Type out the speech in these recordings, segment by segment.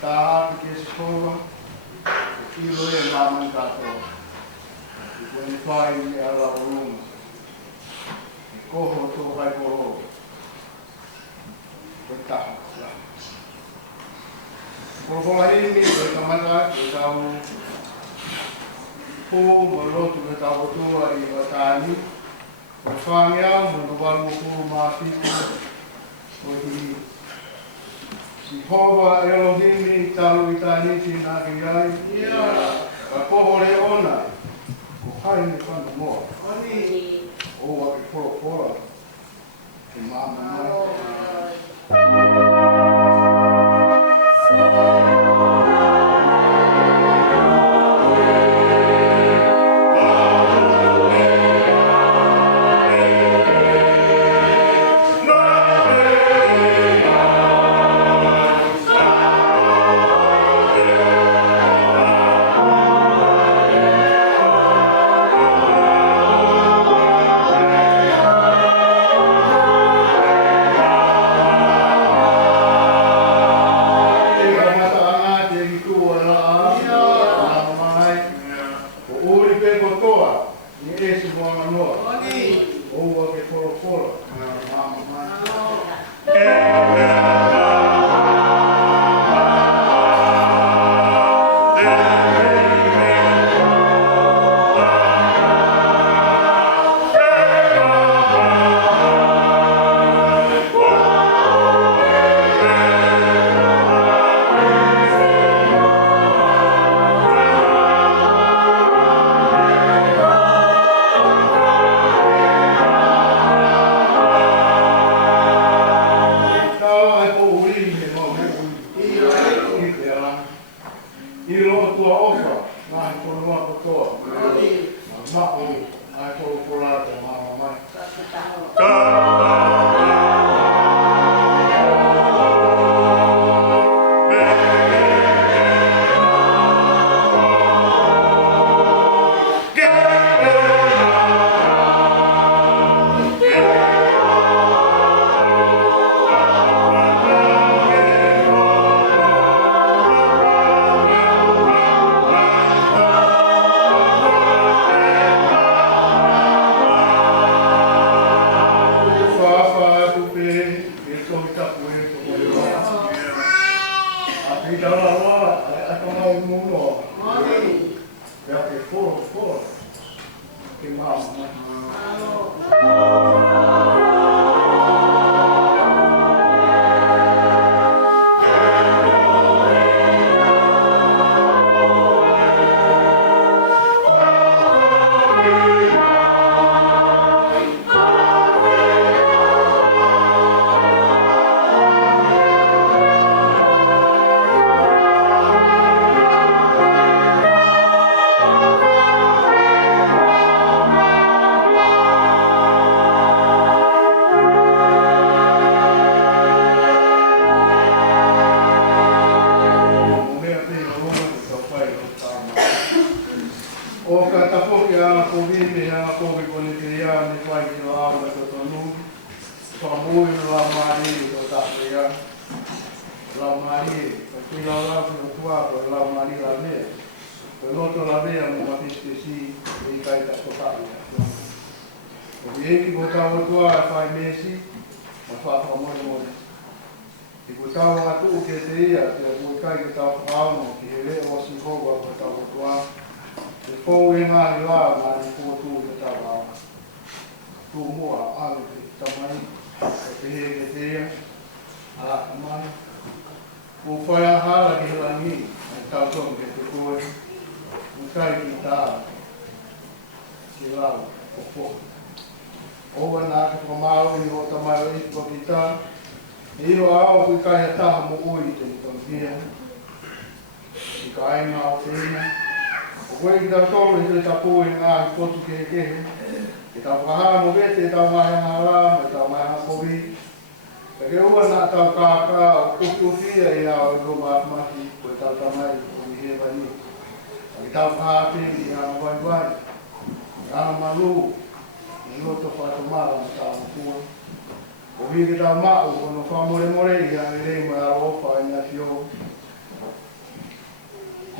taha ke se kova, kilo e mama katoa. When you find me ala room, koho to kai koho, taha. Koho hari ni kamana tau po molotu ke tau tua I watani, whangea monowaru ko mafiko, o si hova Elohim talu itani tina kiai, ka koho le ona. Hai ni whanu moa. O waki poro ke mama mai.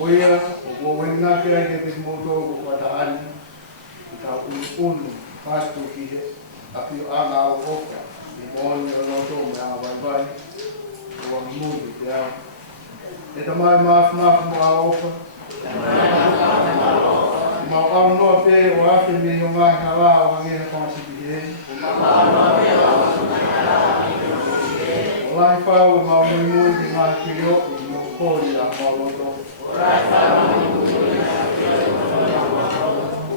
Kuya, uwing na kaya kaya mo kupataan, ikaw un pasto kaya apio aga o oka, imon yung loto mga baybay, uwang muli kaya. Ito maaf mo oka. Mau au no pe o afi mi yung mga hawa o ngin kong sibihin. Wala pa o mau muli di mga kilo, mo ko di ang mga loto.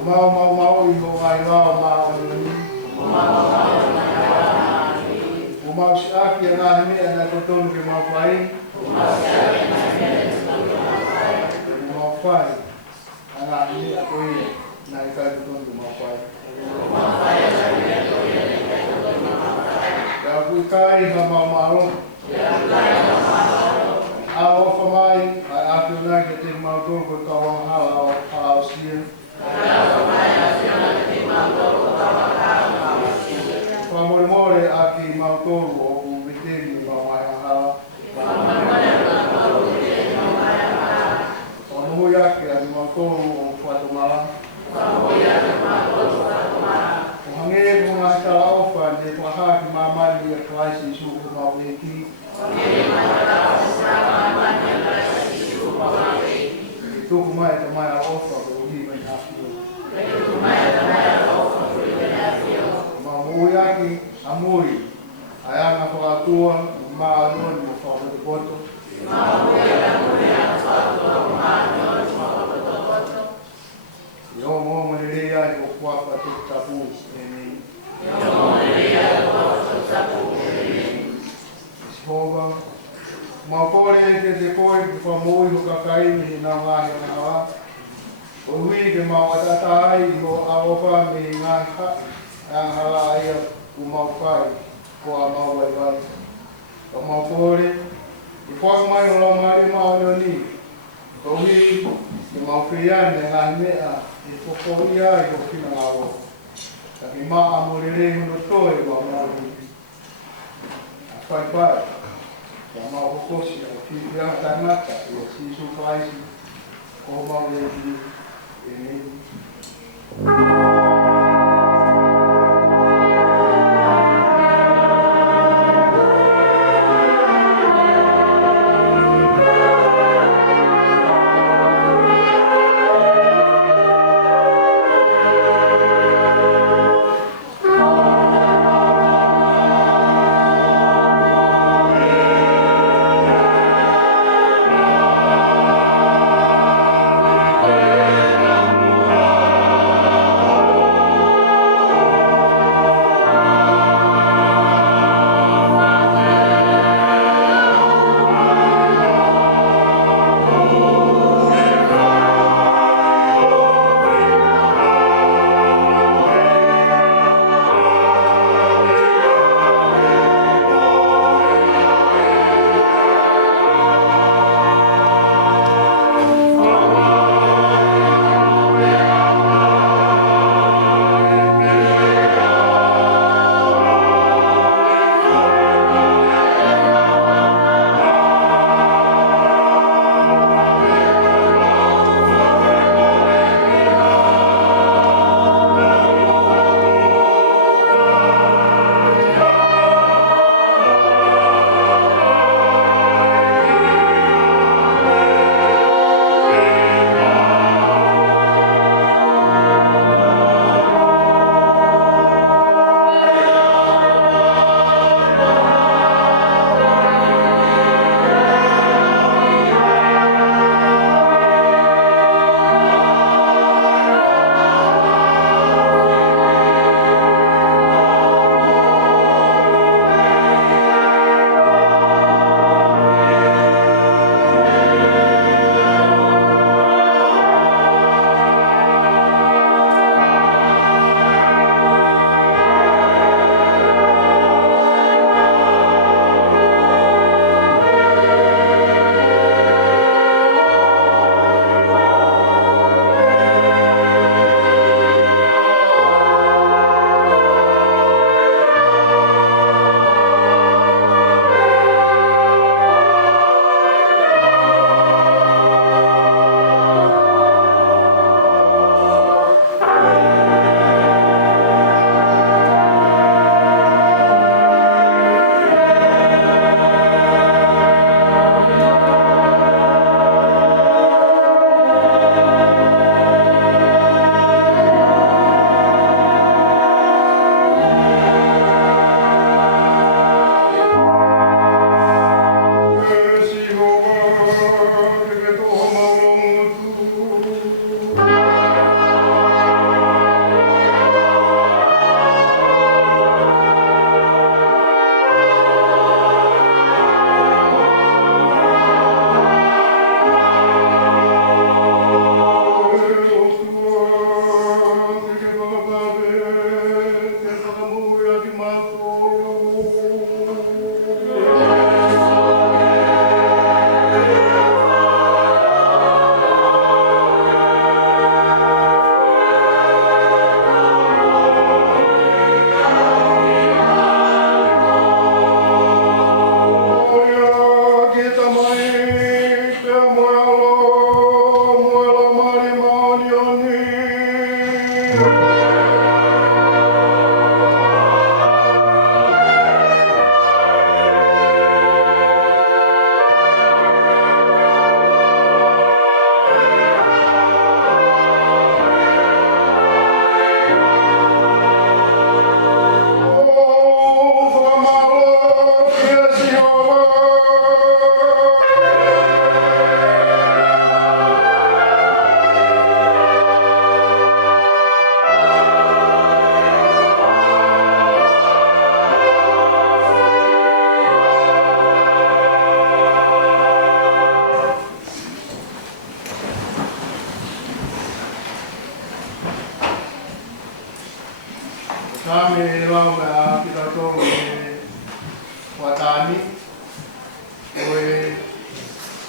Mau ilo ngai lao mau ni. Mau si aki na ni ana toton ke mau pai. Mau pai. Ana ni aku ni na ka toton ke mau pai. Ya ku kai ha mau. Awa famai aku na ke te mau to ko kawang hala au sia. Pamore aki mau to o viteni mau mai hala. Pamore aki aki mau to o fatu mala. Hange ko nga ta ofa de paha ki mama ni klaisi su ko mau neki. Tu kumai ta mai ofa ko hi mai hafi. Mamuyaki amuri ayana kwa tua maalon mo fa ko boto yo mo mo le ya ko kwa pa tu tabu eni Jehova mapore te koi fa mo yo ka kai ni na wa na wa o wi ke ma wa ta tai ho aofa me nga ang halaya kumaupai ko amau vai o maupore i fo mai o mai mau ni ko hi i mau fian na mea i fo ko ia i ko kina ngao ta ki ma amorere no toi wa mau ni a pai ya mau ko si o fi ya ta mata i si su pai ko mau ni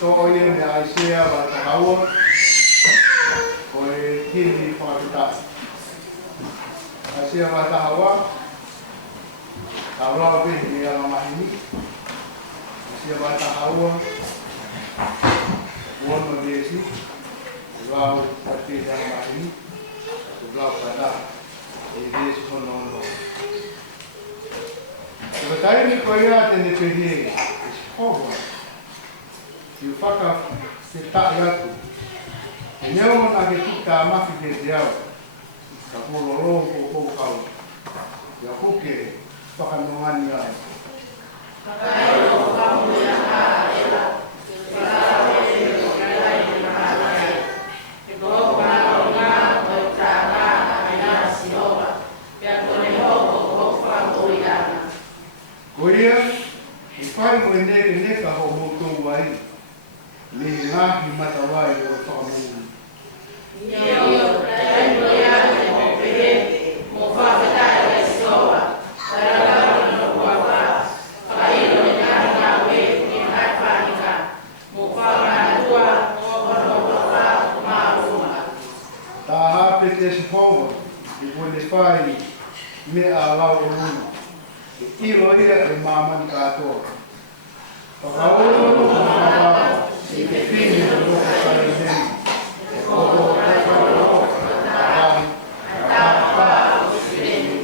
So ia me Aisea wa tahaua o e tini whakata. Aisea wa tahaua ka roa vehi e ala mahini. Aisea wa tahaua uono desi rao pati e ala mahini rao kata e desi hono ono. Ko tai ni ko ia tene pehe Hova, si whaka te tae atu. E neo na ke tika mafi ke te au, ka pororo ko kōkau. Ia kuke whakanongani ai. Kakai o kamu ia ka ela, te kawe e o kai e mahalai. Te kōka o ngā o tā ngā a ia si ora, kia kone hoko o whango i ana. Ko ia, i whai mo e neke neka ho motou wai, le ngahi matawai o whakamuni. Ia tai mo ia te mo pehe, mo whakatai e soa, taragara no kuawa, whaino e ngā we ni hai whanika, mo whakanatua o whanokaka māruma. Tā hape te sipova, i pone whai me a lau o luna. E ilo ia e mamani katoa. Whakaolo no whakapapa, i te whini o noka kareneni. E koko o whakapapa, a tāpapa o whini.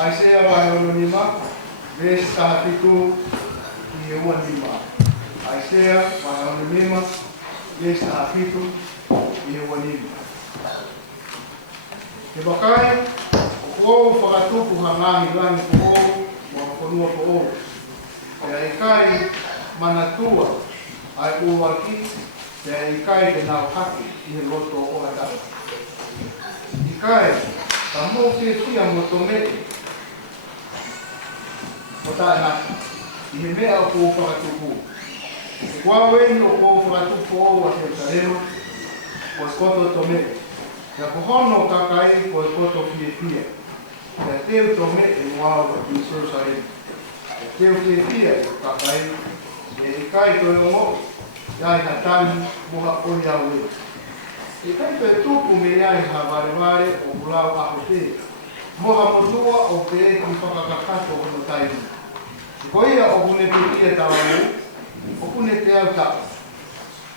Aisea wa anonima, ves tahapitu i uanima. Aisea wa anonima, ves tahapitu i uanima. Te bakai, o kou whakatupu hangahi lani kou, wa whanua kou. Te aikai manatua ai uaki, te aikai te nau haki i he loto o ataka. Ikai, ka mō te fia mo tometi, o tae naki, i he mea o kou whakatupu. E kua weni o kou whakatupu o a te utarema, o e koto tome. Ia kohono kakai o e koto fie fia. Ia teo tome e mwao o i Jerusalem. Ia teo fie fia o kakai, e ikai to e ongo, ia i hatani moha oi au e. Ikai to e tupu me ia i ha vare o bulau aho te. Moha motua o te e ki whakakakato o no taimi. Ko ia o kune pitia tawa u, o kune te au tau.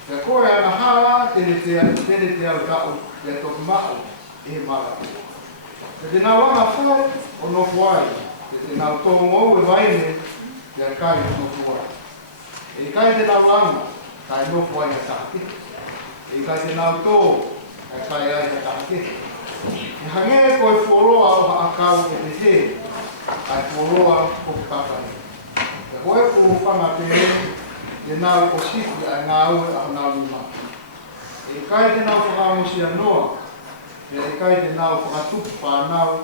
Ia koe ana hala tene te au tau, ia toku mao e mara. E te nau anga whai o nofu ai, e te nau tohu ngou e vaine, ia kai o nofu ai. E kai te nau anga, kai nofu ai a tahaki. E kai te nau tō, kai ai a tahaki. E hange koe whoroa o haakau e te te, ai whoroa o kakai. E koe kuru whanga pere, e nau o siku ai ngā ue a nau lima. E kai te nau whakamusia noa, e kai te nau whakatupu whanau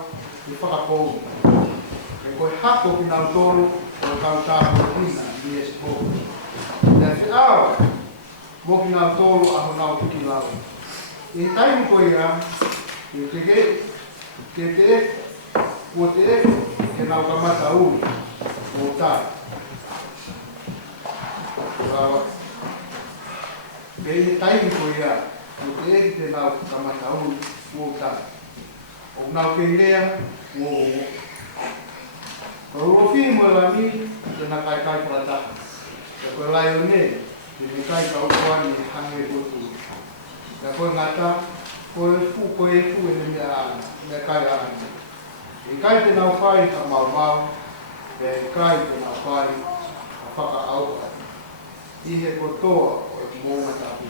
i whakakou. E koe hako ki nau toro o e kautāko ina i espo. E te awa, mo ki nau toro aho nau tuki lau. E taimu koe ia, e te ke, o te e, ke nau kamata ui, o tai. Ke i taimu koe ia, o te e te nau kamata ui, o tai. O nau ke lea, o o. Ko urofi mo la ni, te na kai prataka. Te koe lai o ne, te me kai ka ukoani hange botu. Te koe ngata, koe fu e me kai ana. E kai te nau whai ka mau, e kai te nau whai ka whaka au. I he kotoa o e mōngata pi.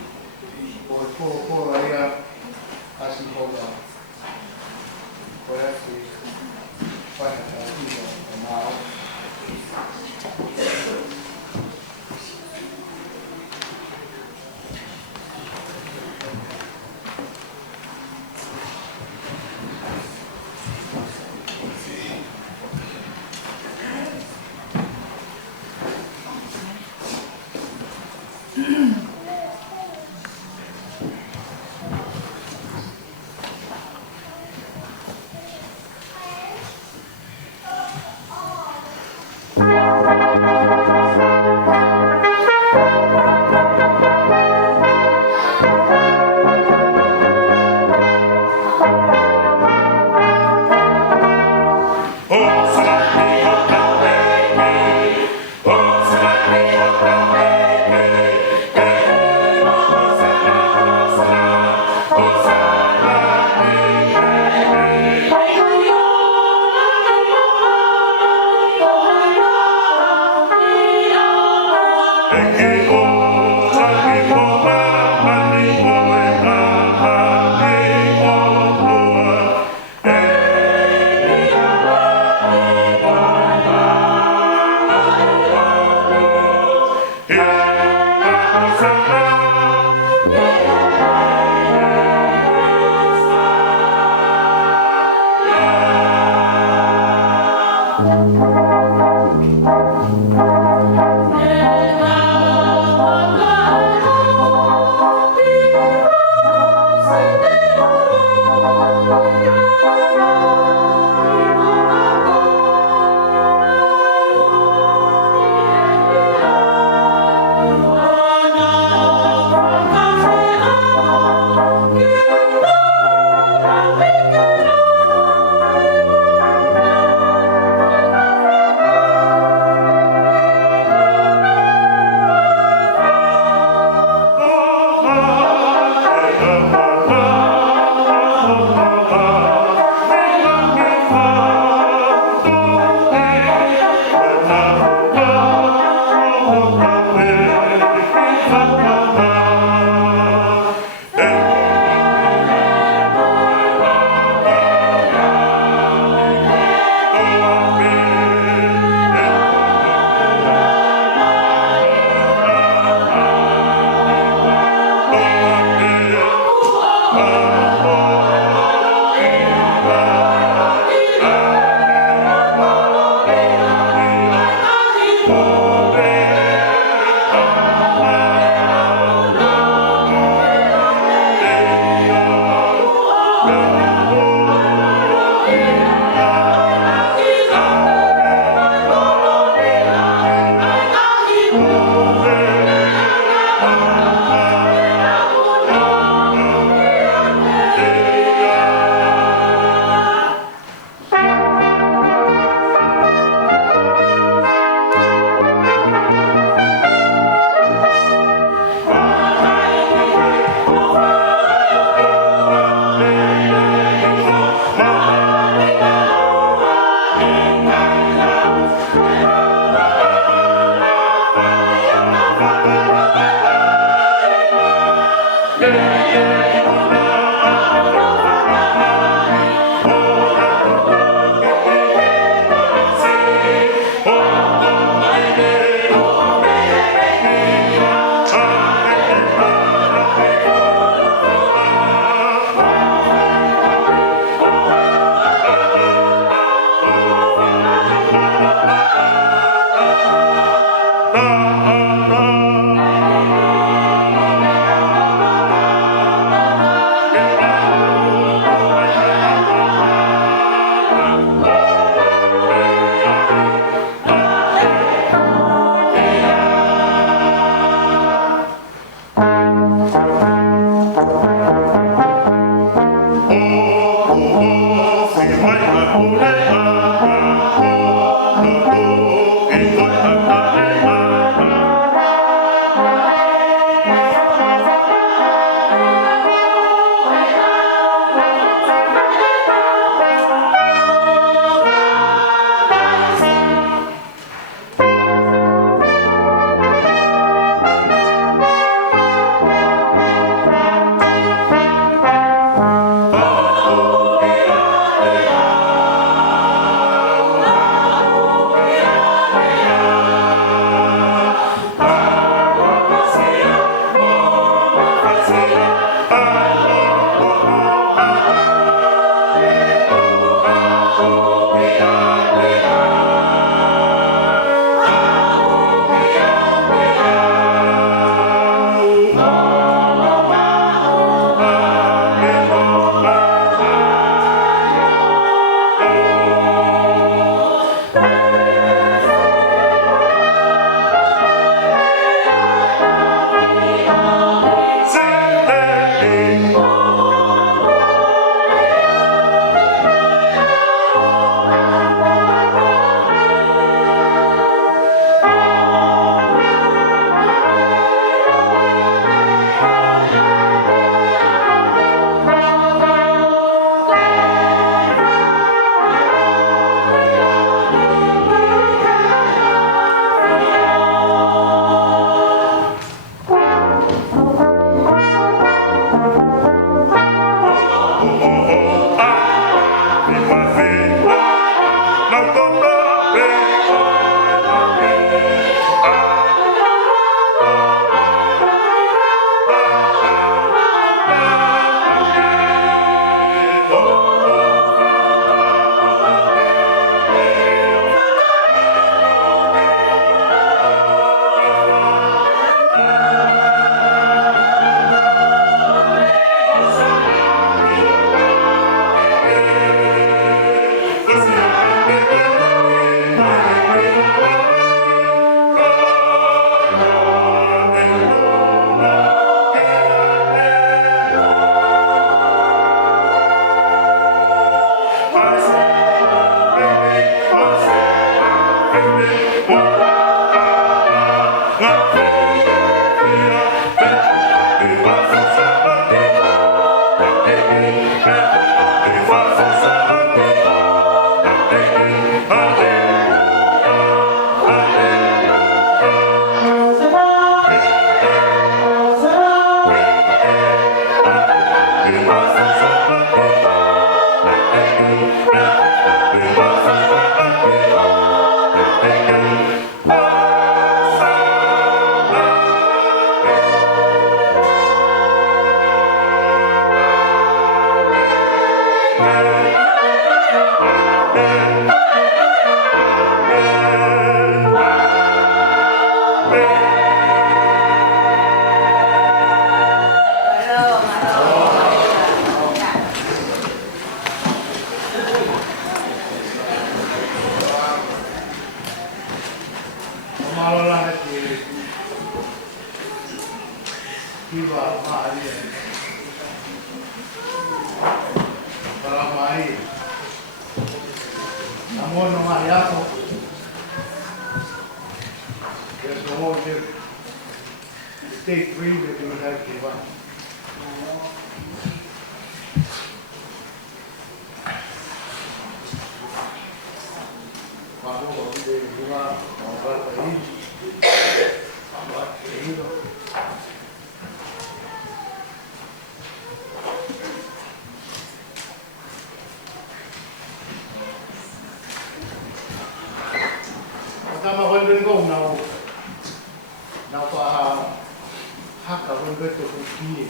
veto ko ki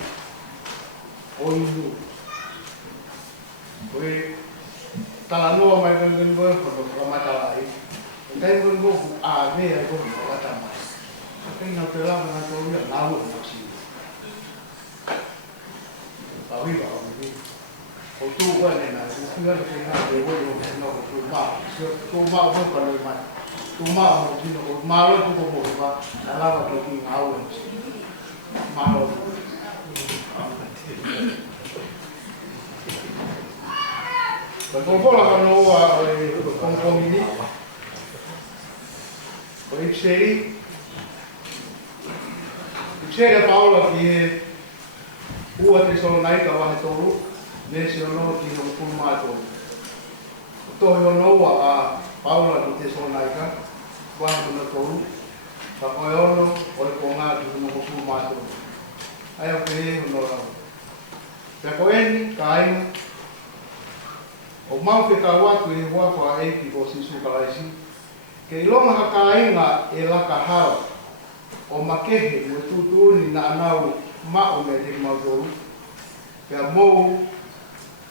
o inu ko tala no mai kan go ko mata ai kai go go a ve go ko mata mai kai na te la na to ya na wo na si ba wi ba wi o tu wa ne na ku ga ke na de wo yo no ko tu ma ho ko le mai tu ma ho ti no ma lo tu ko mo ba na la ba to ki nga wo ma lo ba ko la no wa con comini o Ipseri Paula ki ua te solo nai ka wahe tolu, me se ono ki no kulma tolu. Tohi ono wa a Paula ki te solo nai ka, wahe tolu tolu, ka koe ono o e konga ki no kulma tolu. Ai o pehe ono rau. Pea koe ni ka ainu, o mau ke ka watu e hua kwa eiki o sisu kalaisi, ke ilonga ka ka ainga e laka hao, o makehe mo tutuni na anau mao me te mautolu pea mou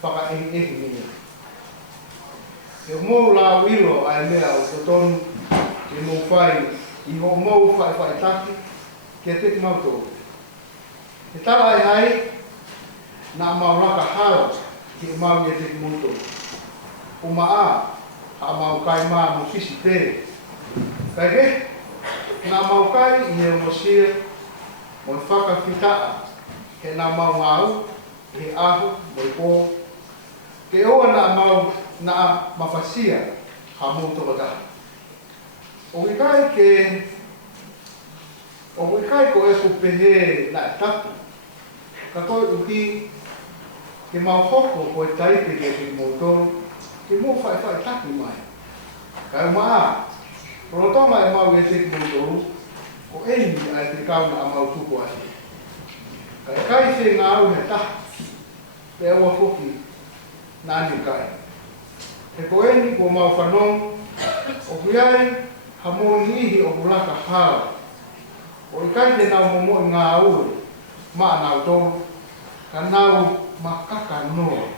whaka ehi mingi. E mou la wilo ai mea o totonu e mou whai i ho mou whai taki ke te mautolu. E tala ai hai na mau raka haro ki mau e te mautolu. O maa a mau kai maa mo fisi pere. Kai ke? Nā mau kai i he mo sia, mo i whakawhitaa, he nā mau ngāu, he ahu, mo i pō. Ke oa nā mau nā mawhasia, ha mō tokataha. O i kai ko e ko pehe nā e tapu, ka koe uki, ke mau hoko ko e taipe ke te mō toro, ke mō whai tapu mai. Kai maa, Rotonga e mau e te kimotoru, o eni ai te kauna a mau tuku ati. Kai kai se ngā au he taha, pe aua foki nāni kai. He ko eni ko mau whanong, o kuiai ha mōni ihi o kulaka hao. O i kai te nau momo i ngā aue, maa nau tonu, ka nau makaka noa.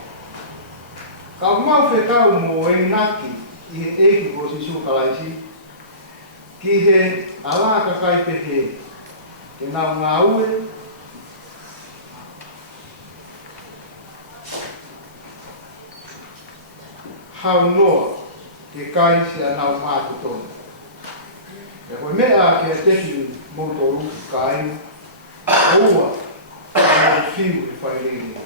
Ka mau whetau mo e ngaki i he eiki ko si sukalaisi, ki he alaka kai pehe, ke nau ngā ue, hau noa, ke kai se anau mātu tonu. E koe mea ke teki mōtoru kai, oua, a fiu i whai rei.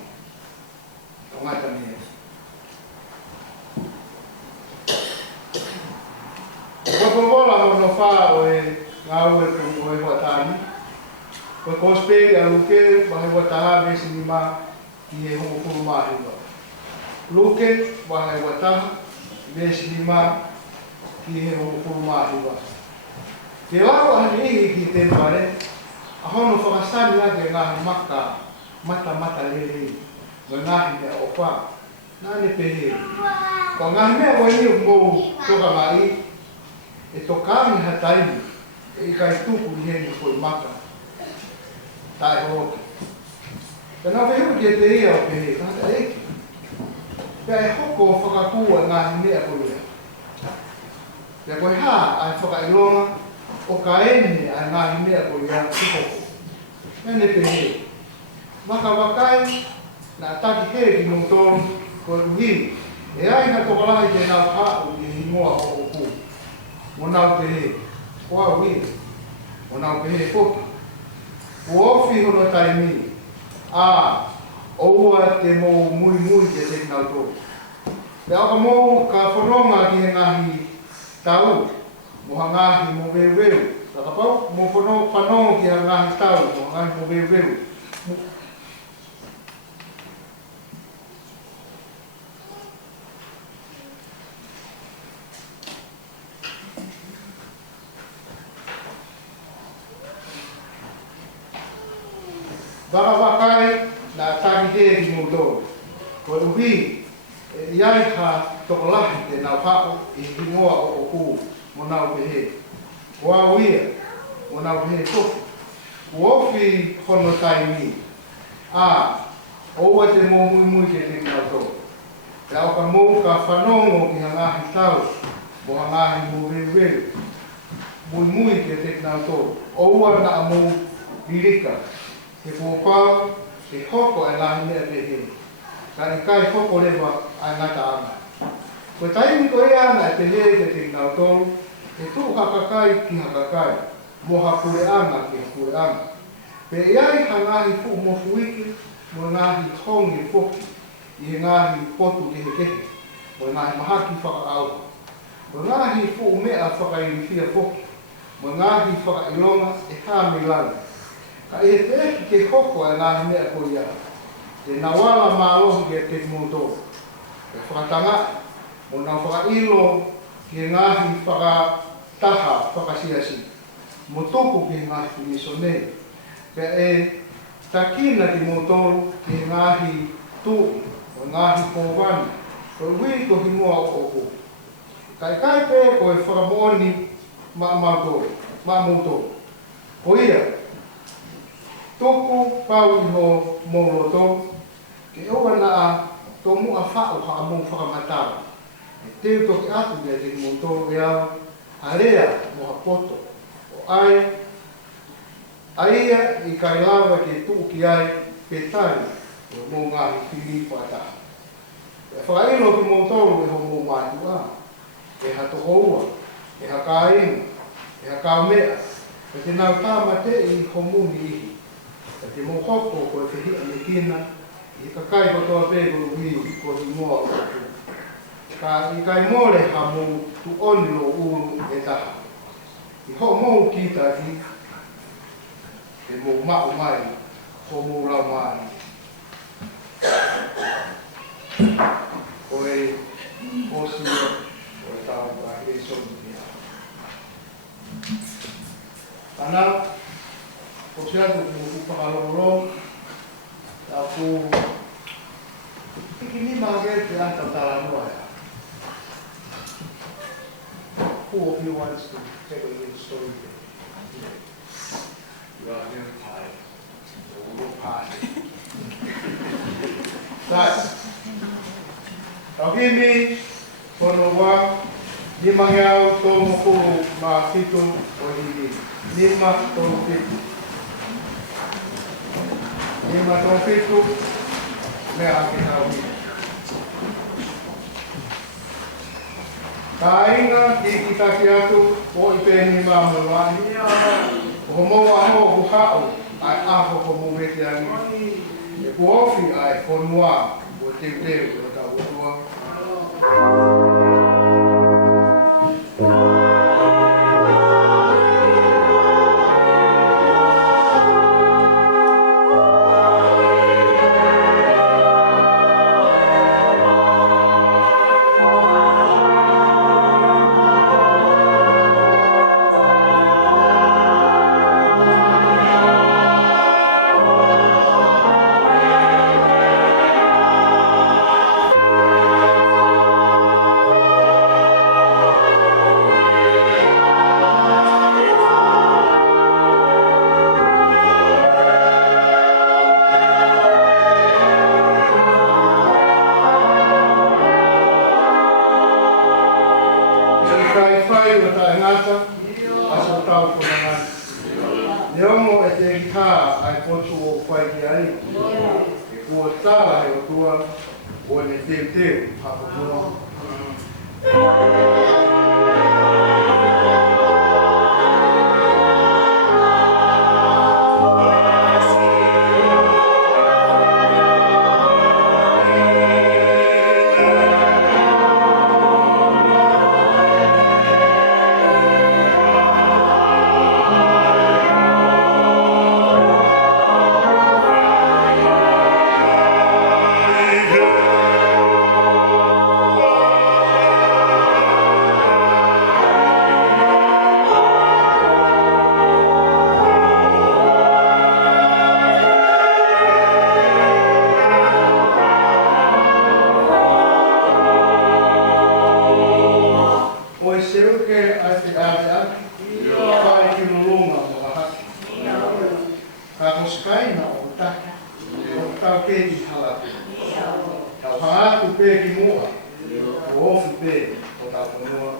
O ngata mea. Kokovola no wha o e ngā ue o e watani. Koe kosperi a luke wahe wataha vesi ni mā ki he hongo kuru māhiwa. Luke wahe wataha vesi ni mā ki he hongo kuru māhiwa. Te lau ahani ihi ki te pare, a hono whakasani ake ngāhi mata lere, mo ngāhi mea o wha, nāne pehe. Ko ngāhi mea koe ni o mou toka mai, e tokami hataini, e i kai tuku i heni koe maka, tae hoki. Pena wehiru ki e te ia o pehe, kata eki. Pea e hoko o whakakua ngāhi mea koe ea. Pea koe hā, ai whakailonga, o ka ene ai ngāhi mea koe ea kihoko. Mene pehe. Waka wakai, na taki he ki mōtonu, koe uhi, e ai na tokalahi te nau hau i hingoa o oku. Mo nau pehe, o au wina, o nau pehe foki. O ofi hono taimi, o ua te mō mui te te nau tō. Te aka mō ka whanonga ki he ngahi tau, mo ha ngahi mo weu. Taka pau, mo whanonga ki he ngahi tau, mo ha ngahi mo weu. Wakawakai na taki he ki mōtoro. Ko uhi, iai ha tokolahi te nau hako i hingoa o oku mo nau pehe. Ko au ia, mo nau pehe toki. Uofi hono taimi. Oua te mō mui ke te kinato. Te au ka mō ka whanongo ki hangahi tau, mo hangahi mō rewere. Mui ke te kinato. Oua na a mō lirika. He pōpau, he hoko e lahi mea te he. Ka e kai hoko lewa a ngata ana. Ko taimi ko e ana e te lea ke te kinato, he tū hakakai ki hakakai, mo hapure anga ki hapure anga. Pe iai hangahi fu mo fuiki, mo ngahi hongi foki, i he ngahi potu kehe kehe, mo ngahi mahaki whakaau. Mo ngahi fu mea whakairifia foki, mo ngahi whakailonga e hāme lani. Ka e te eki ke hoko e ngahi mea ko ia, te nawala mālohi ke te mūtō. Pe whakatanga, mo nā whakailo ki ngahi whakataha whakasiasi, mo tōku ki ngahi whinisonei. Pe e takina ki motoru ki ngahi tūi, o ngahi kōwani, ko hui ko hingoa o oku. Kai pē ko e whakamooni māmoto. Ko ia, tōku pau iho mōroto, ke oa naa tō mua whao haka mō whakamatara. E teo toki atu kia te motoru e au, harea mo hapoto. O ai, aia I kai lawa ke tūki ai pe tari o mō ngahi whiri whataha. E whakaino ki mō tōru e ho mō mātua, e hato houa, e hakainga, e hakau mea, e te nau tāmate I ho muni ihi. E te mō hoko ko e whihia me kina, I kakai ko toa pēkuru hui ko hi mua o tu. Ka I kai mōre ha mō tu onilo uru e taha. I ho mō kita ki, e mō mao mai, ko mō rau mai. Ko e hōsia, ko e tau ka e soni pia. Ana, ko se atu ki mō whakarororo, tau ko iki ni mange te anta tala noa ea. Who of you wants to take a little story here? You are very tired. So we'll go past it. Thus, Tauhimi, Pono Wā, Lima Ngiau, Tō Moko, Mā Whitu, o Hiri. Lima Tō Whitu. Lima Tō Whitu, Mea Ake Tauhimi. Ka inga ki taki atu o I pēni māmulwani. O moa ho ku hao ai aho ko mo meti ani. E ku ofi ai konua o te o ta utua. O tau ke i halapu. Tau hangatu pe ki mua. O ofu pe o tau whanua.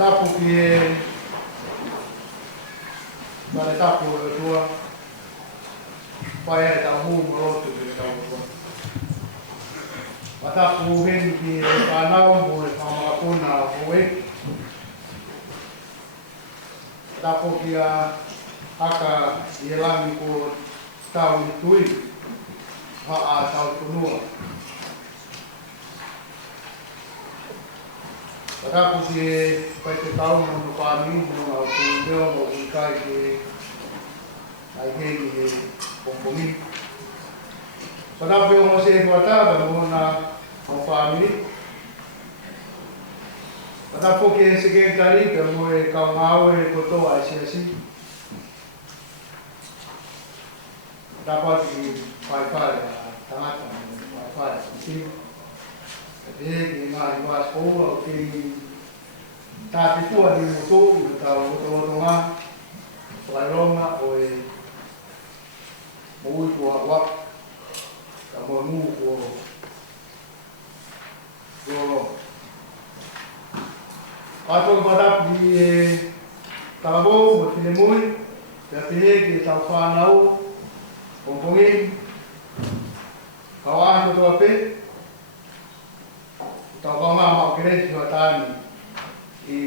Tapu ki e mare tapu e tua pai e tau hū morotu ki tau tua. Ma tapu heni ki e whanau mo e whamakapuna o hoe. Tapu ki a haka i e langi ko tau i tui haa tau tunua. Tapu si e pai te tau no whāmi no au tu leo mo i kai ki ai hei e pongpongi. Tapu o mo se e tuataba mo na o whāmi. Tapu ki e sekretari ka mo e kaungau e kotoa e siasi. Tapu ki pai pai a tangata mo pai pai a tini. Te ki ngā i wās koua o ki tāti pua ni moto i tau oto ngā whaironga o e mui kua wak ka mua ngu kua roro. Ato ka patapu ki e tāwau mo tine mui te apihe ki tau whanau pongpongi ka wāhi koto ape tau kaunga mao kireti hua tāni i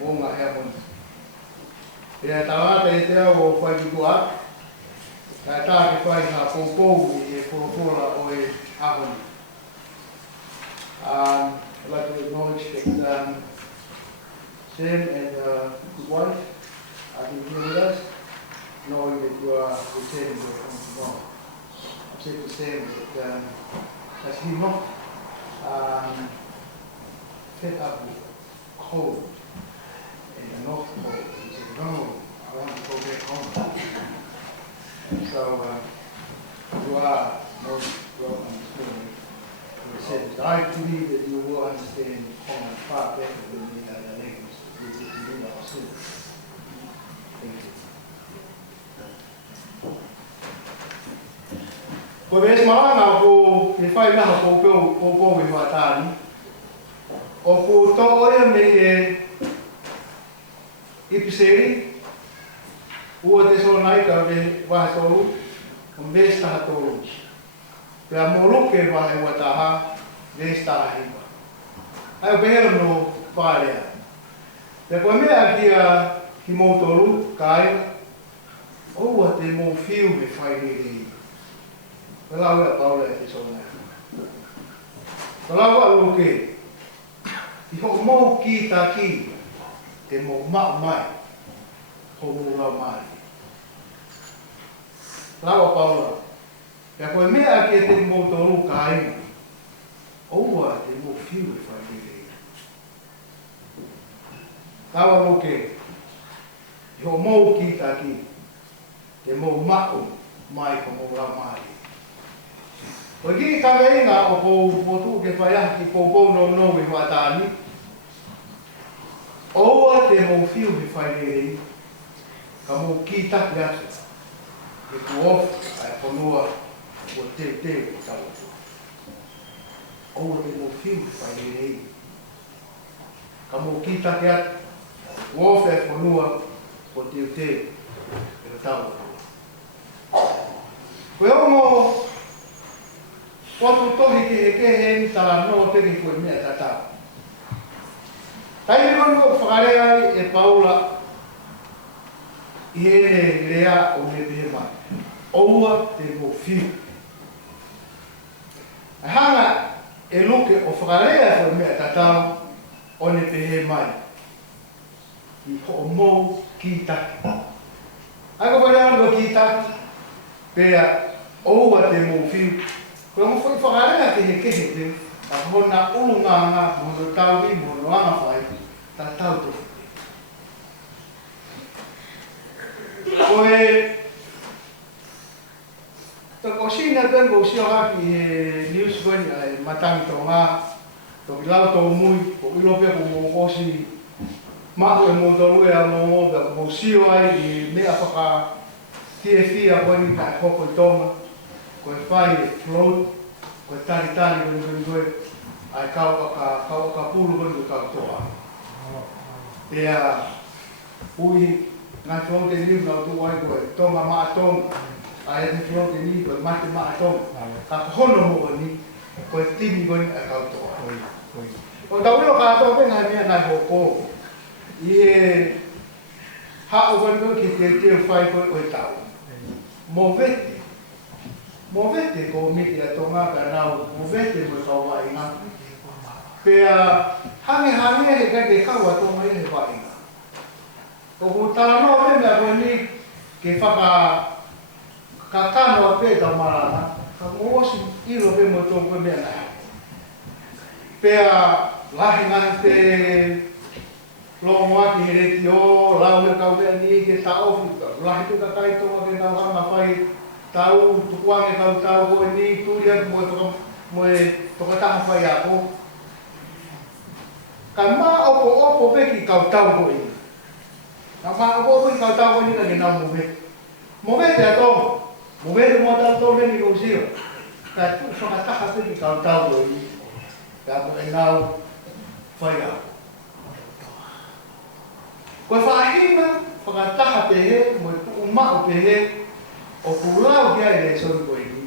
Bunga hea muna. Pea tawata e te au o whai ki kua, ka tā ki whai ngā pōpou i e pōpōra o e ahoni. I'd like to acknowledge that Sam and his wife are here with us, knowing that you are returning to come tomorrow. I'm safe to say that as he not fed up with cold in the North Pole, he said, no, I want to go back home. So you are most welcome this morning. He said, I believe that you will understand Hong far better than the other language which we do ourselves. Thank you. Ko ves maana ko e whai naha ko pōpō i wātāni. O ko tōia me e ipiseri, ua te so nai ka me wahe tōru, o ves taha tōru. Pea moroke wahe ua taha, ves taha hiwa. Ai o pehera no whārea. Pea koe mea ki mō tōru, kai, o ua te mō whiu me whai rei. Pela ua paula e te so nai. Pela ua uke, i ho mau ki tā ki, te mō mao mai, ho mō rau mai. Lawa paula, pia koe mea ke te mō toru ka inga, oua te mō whiu e whai rei. Lawa moke, i ho mau ki tā ki, te mō mao mai, ho mō rau mai. Koe ki ka inga o pōtu ke whai ahi ki pōpō no i wātāni, oua te mō whiu he whai rei, ka mō ki taki atu, e ku ofu ai whanua o te i tau atu. Oua te mō whiu he whai rei, ka mō ki taki atu, ku ofu ai whanua o te i tau atu. Watu tohi ke he tala no peke ko me tata. Tai no whakarea e Paula i he rea o me te mai. Oua te mo fiu. Hanga e luke o whakarea ko me tata o ne te he mai. I ho mo ki taki. Ako whakarea no ki taki. Pea oua te mo fiu. Ko mo foi whakarea te he kehe te. Ta hona ulunganga mo tau i mo anga whai. Ta tau te. Koe ko sina tengo sio haki news when matang to nga to lau to mui ko ilo pe ko mo osi ma ko mo to e mo mo sio ai i me afaka TFI a boni ta ko ko toma ko fai float ko tari ko ai ka pulu ko ka toa ya ui nga float de ni na tu ai ko toma ma toma ai ni float de ni ko mate ma toma ka hono mo ni ko timi ko ka toa o da uno ka to pe na mi na ko i ha o ko ke fai ko tau movete ko mi te tonga ka nau movete mo ka wa inga pea hange e ka ke ka wa to mai he wa inga ko ho ta no me me ko ni ke fa ka no pe ta mara ka mo si i lo pe mo to ko me na pea la hinga te lo mo ki re ti o la o ka me ni ke ta o la tu ka kai to ke na wa na fai tau tukuang e kau tau ko ni tu dia mo to ka ta fai ako kama opo pe ki kau tau ko ni kama opo pe kau tau ko ni ka na mo be te to mo ta to ni ko sio ka tu so ka ta pe ki kau tau ko ni ka mo e nau fai ako ko whahinga whakataha pe he, mo tu umau pe he, o kulau kia e sori ko ini.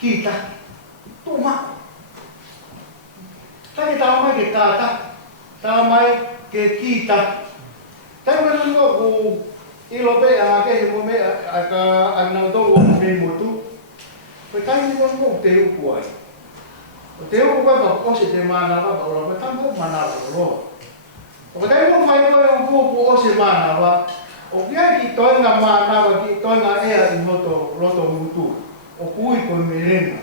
Kita, tu umau. Tani tahu mai ke tata, tahu mai ke kita. Tahu mai nunggu ku ilo pe ke mo me aka anau to me mutu. Ko tani nunggu te ukuai. O te ukuai ba ko se te mana ba ba ba tamu mana lo. O kai mo fai ko o se mana ba o kia ki toina mana ba ki toina e i loto mutu o kui ko merenga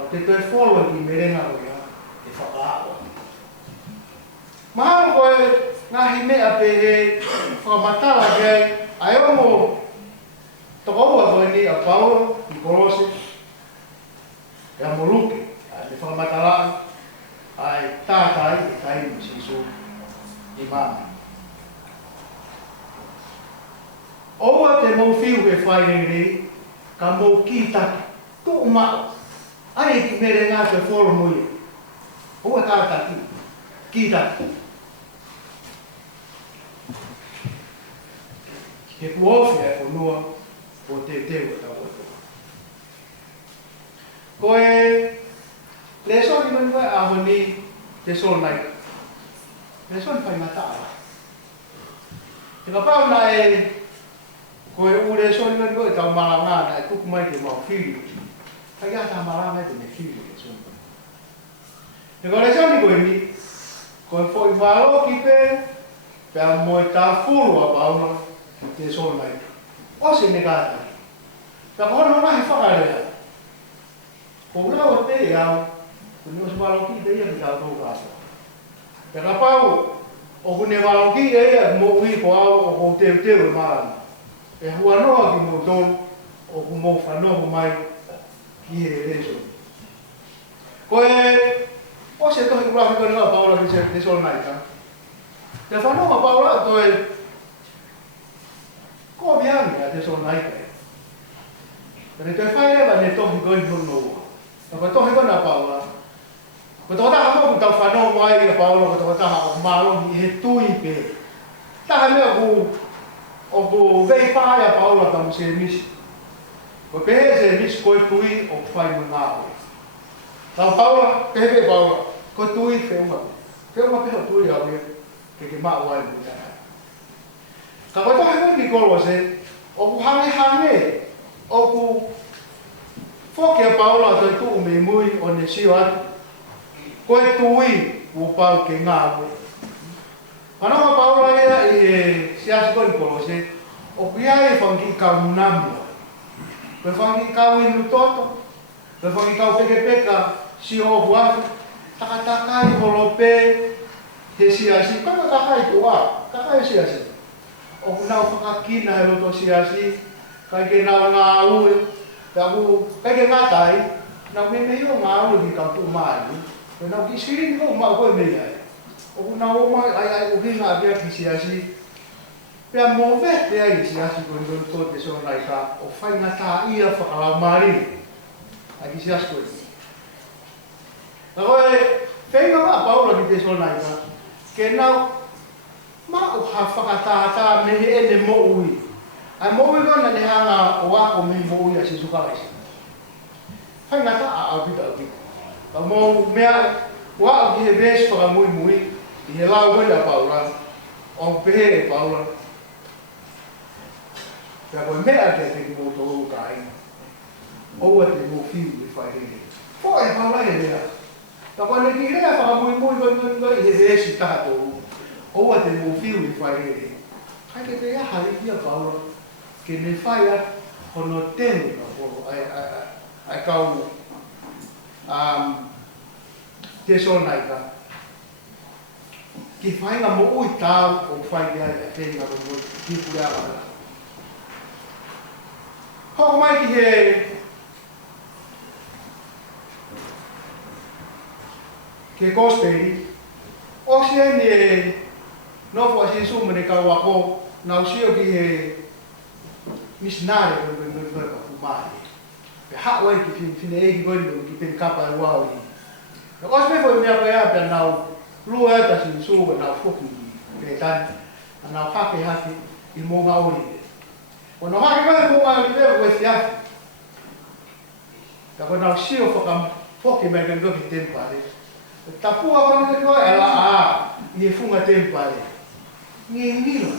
o te toi follow ki merenga ko ya e whakaako mahalo ko e ngahi mea pe he whamatala kei ai o mo toko ua ko ni a Paulo i Kolose e a Moluke ai me whamatala ai tātai e kai mo sisu Imam. Oua te mau fiu ke whaineri, ka mau ki taki, tu umau. Ai ki mere ngā te whoro mui. Oua kā taki, ki taki. Ke kuofi e whanua, o te teo e tau atua. Koe, le soni manua a honi te sol nai. Le son fai mata. Te ka pau na e ko e ure son men ko ta malanga na ku mai te mau fiu. Ka ya ta malanga te me fiu le son. Te ko le son ko ni ko foi malo ki pe mo ta fulu a pau na te son mai. O se negata. Ka ko no mai fa le. Ko na o te ya ko no se malo ki te ya ka to ka. Te ka pau, o kune walongi e mo ui ko au o ko teu e maa. E hua noa ki mo ton, o ku mo whanoa mai ki he reso. Ko e, o se tohi kura whiko nga paula ki se te sol nai ka. Te whanoa paula to e, ko biangi a te sol nai ka. Tane te whaewa ne tohi koi hono ua. Taka tohi kona paula, ko tō taha mo ku tau whanau mai a Paulo ko tō taha o mālongi he tui pe. Taha mea ku o ku vei pāia Paulo tamu se misi. Ko pehe se mis koe tui o whai ngā oe. Tau paula, pehe paula, koe tui whiunga. Whiunga pehe tui au ia, ke maa wai mo tāna. Ka koe tohe koe ki kolo se, o ku hange, o ku whoke a paula toi tuu me mui o ne sio atu. Koe tui o pau ke ngā oe. Anaka paula ia i siasi koe ni kolo se, o kia e whangi kau munamu. Koe whangi kau inu toto, koe whangi kau peke peka si o huafu, takakai holope, he siasi, kakakai tua, kakai siasi. O kunau whakakina he roto siasi, kai ke nau ngā ue, kai ke ngātai, nau me mehio ngā ue ki kau tu mai, koe nau ki sirini kou mau koe mei ai. O kunau o mai ai uhinga apia ki siasi, pea mō vete ai siasi koe ndoi tō te so nai ka o whainga tā ia whakalau mariri. Ai ki siasi koe. Ka koe, whainga ka paula ki te so nai ka, ke nau ma o ha whakatātā me he ene mo ui. Ai mo ui kona ne hanga o ako me mo ui a si sukaisi. Whainga tā a au pita au pita. Ka mō mea, wa au ki he vēs whakamui mui, i he lau koe a paula, o pehe e paula, pea koe mea te te ki mō tō kai, oua te mō whiu i whai rege. Fo e paula e mea. Ka koe ne ki rea whakamui i he vēs i taha tō oua te mō whiu i whai rege. Kai ke te aha i kia paula, ke ne whai a hono tenu ka polo, ai kau te so nai ka. Ki whainga mo ui tāu o whai kia a tenga mo ki pura ala. Hoko mai ki he ke kosperi, o si eni e nofo asi sumene ka wako, nau sio ki he misnare koe ka kumari. Pe hawa i ki fine egi koe ki pen kapa e wau i. Ka osme koe mea koe a pe nau lua eta si suga nau foki i tani, nau hake i mō ngā ori. O nau hake koe mō ngā ori leo koe fiafi. Ka koe nau sio foki mea koe koe ki tempare. Tapua koe ni koe ala i e funga tempare. Ngi ngila.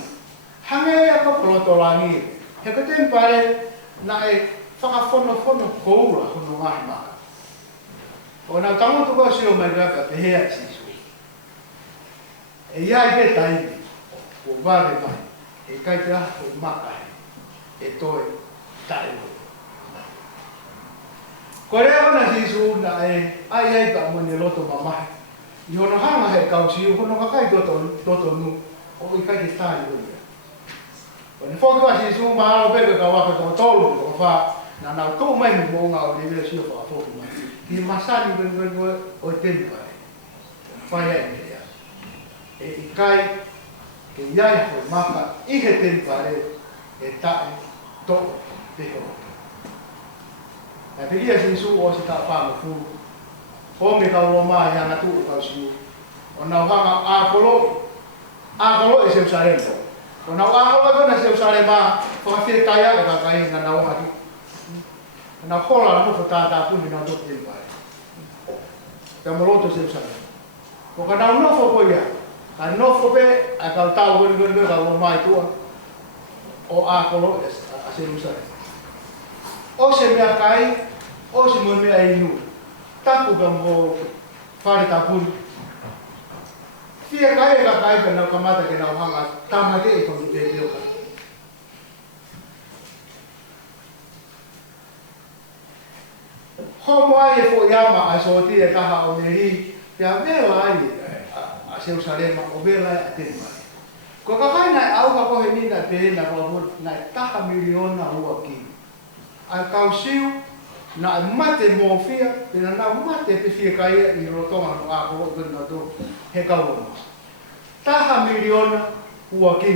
Hange ea ko poloto langi. He koe tempare na e whakafono koura hono ngahi maka. O nau tamotu koe sio mai raka pe hea si su. E iai ke taimi, o vare mai, e kai te aho i makahe, e toe tae o. Ko rea ona si su na e ai ka mone loto mamahe. I hono hanga he kausi, i hono kakai toto nu, o i kai te tae o ia. O ni whoki wa si su ma alo pepe ka waka tō tolu o wha, na nau tō mai mi mōnga o ni vea sio wha whoki mai. Ki masani koe o tempare. Whai hei me ea. E i kai, ke iai hoi maka, i he tempare, e tae, tō, peho. E pekia si su o si tā whanga fu. Ho me kau lo mai hanga tū o kau siu. O nau hanga ākolo e seu sarempo. O nau ākolo e kona seu sarema, whakawhire kai aka kakai na nau haki. Nau hola na hofo tātā puni nau tō tempare. Pea moloto seu sarema. Ko ka nau nofo ko ia. Ka nofo pe, a kau tau goni ka lo mai tua. O ākolo a seu sarema. O se mea kai, o se mo mea inu. Taku ka mo whare tapuni. Fia kai e ka kai ka nau kamata ke nau hanga, tamate e kongi te teo ka. Homo ai e fo iama a soti e kaha o neri, pia vela ai a seu sarema, o vela a tenmari. Ko ka kai nai au ka kohe nina pehena kwa nai taha miliona ua ki. Ai kau siu, na mate mō fia, pena na mate pe fia kai i rotonga no a ko ko na do he kau no. Taha miliona ua ki.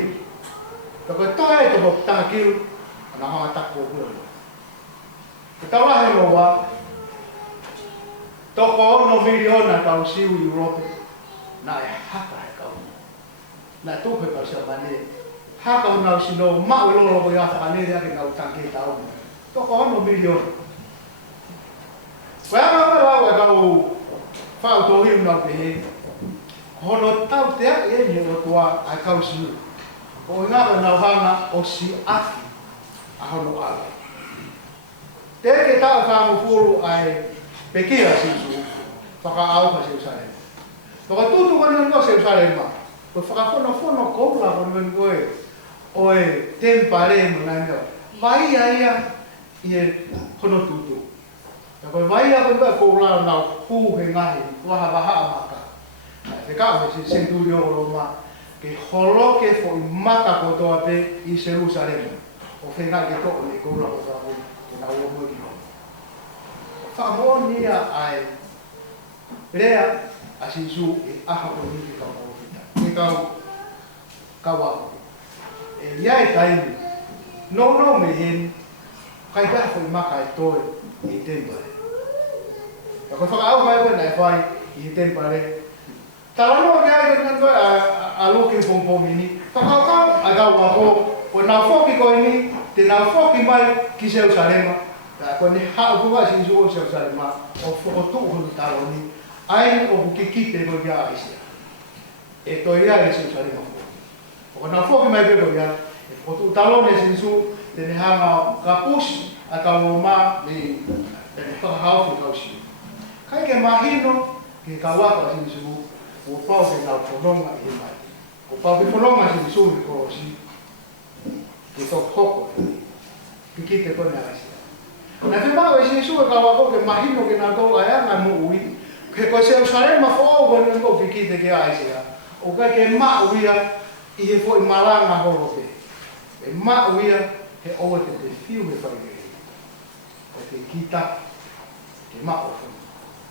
Ka ko tae to ko taha ki, na ma ta ko ko. Ka tawa he no wa. Toko no miliona kau siu i Europe, na e haka he kau. Na tupe ka sia mane. Haka o nau sino, ma o lolo ko ia whakanere ake nau tanke tau. toko ono milion. Wanga pala wa kau fa to hi na pe. Hono tau te e ni o tua a kau siu. O nga na hanga o si aki a hono ala. Te ke tau ka mo furu ai pekia sisu. Waka au ka siu sare. Waka tutu ka nungo siu sare ma. Ko waka fono ko la ko nungo e. Oe tempare mo na nyo. Vai ia ie hono tutu. Ko vai ia ko la na hu he ngahi. Wa ha maka. Te ka se centurio Roma ke holo ke fo maka ko to ape I Jerusalem. O fenga ke to le ko la ko ke na wo mo ki. Fa mo ni ai rea asisu e aha ko ni ka mo fita. Ke ka wa e ia tai no me hen kai ka fo maka to I tempo. Ko fa au mai ko na fai I tempo. Talano dia dengan ko alo ke pompom ini. Takau aga wako ko na foki ko ini, te na foki mai ki Jerusalem. Ta ko ni ha ko wa si Jerusalem. O fo tu ko taloni. Ai o ki kite ko dia isia. E to ia e Jerusalem. Ko na foki mai ko dia. E fo tu talone si su te ni hanga kapus ata Roma ni te ha ko ka si. Kai ke mahino ke kawa ko si su o pau ke na fononga I mai. O pau ke fononga si suri ko si ke to hoko. Ki te kona asi. Na te pau si suri ka wa ko ke mahino ke na to aya na mu ui. Ke ko se usare ma fo ko ni ko ki te ke ai sia. O ka ke ma uia I he fo I malanga ho pe. E ma uia he o te fiu he fai ke. O te kita ke ma o fo.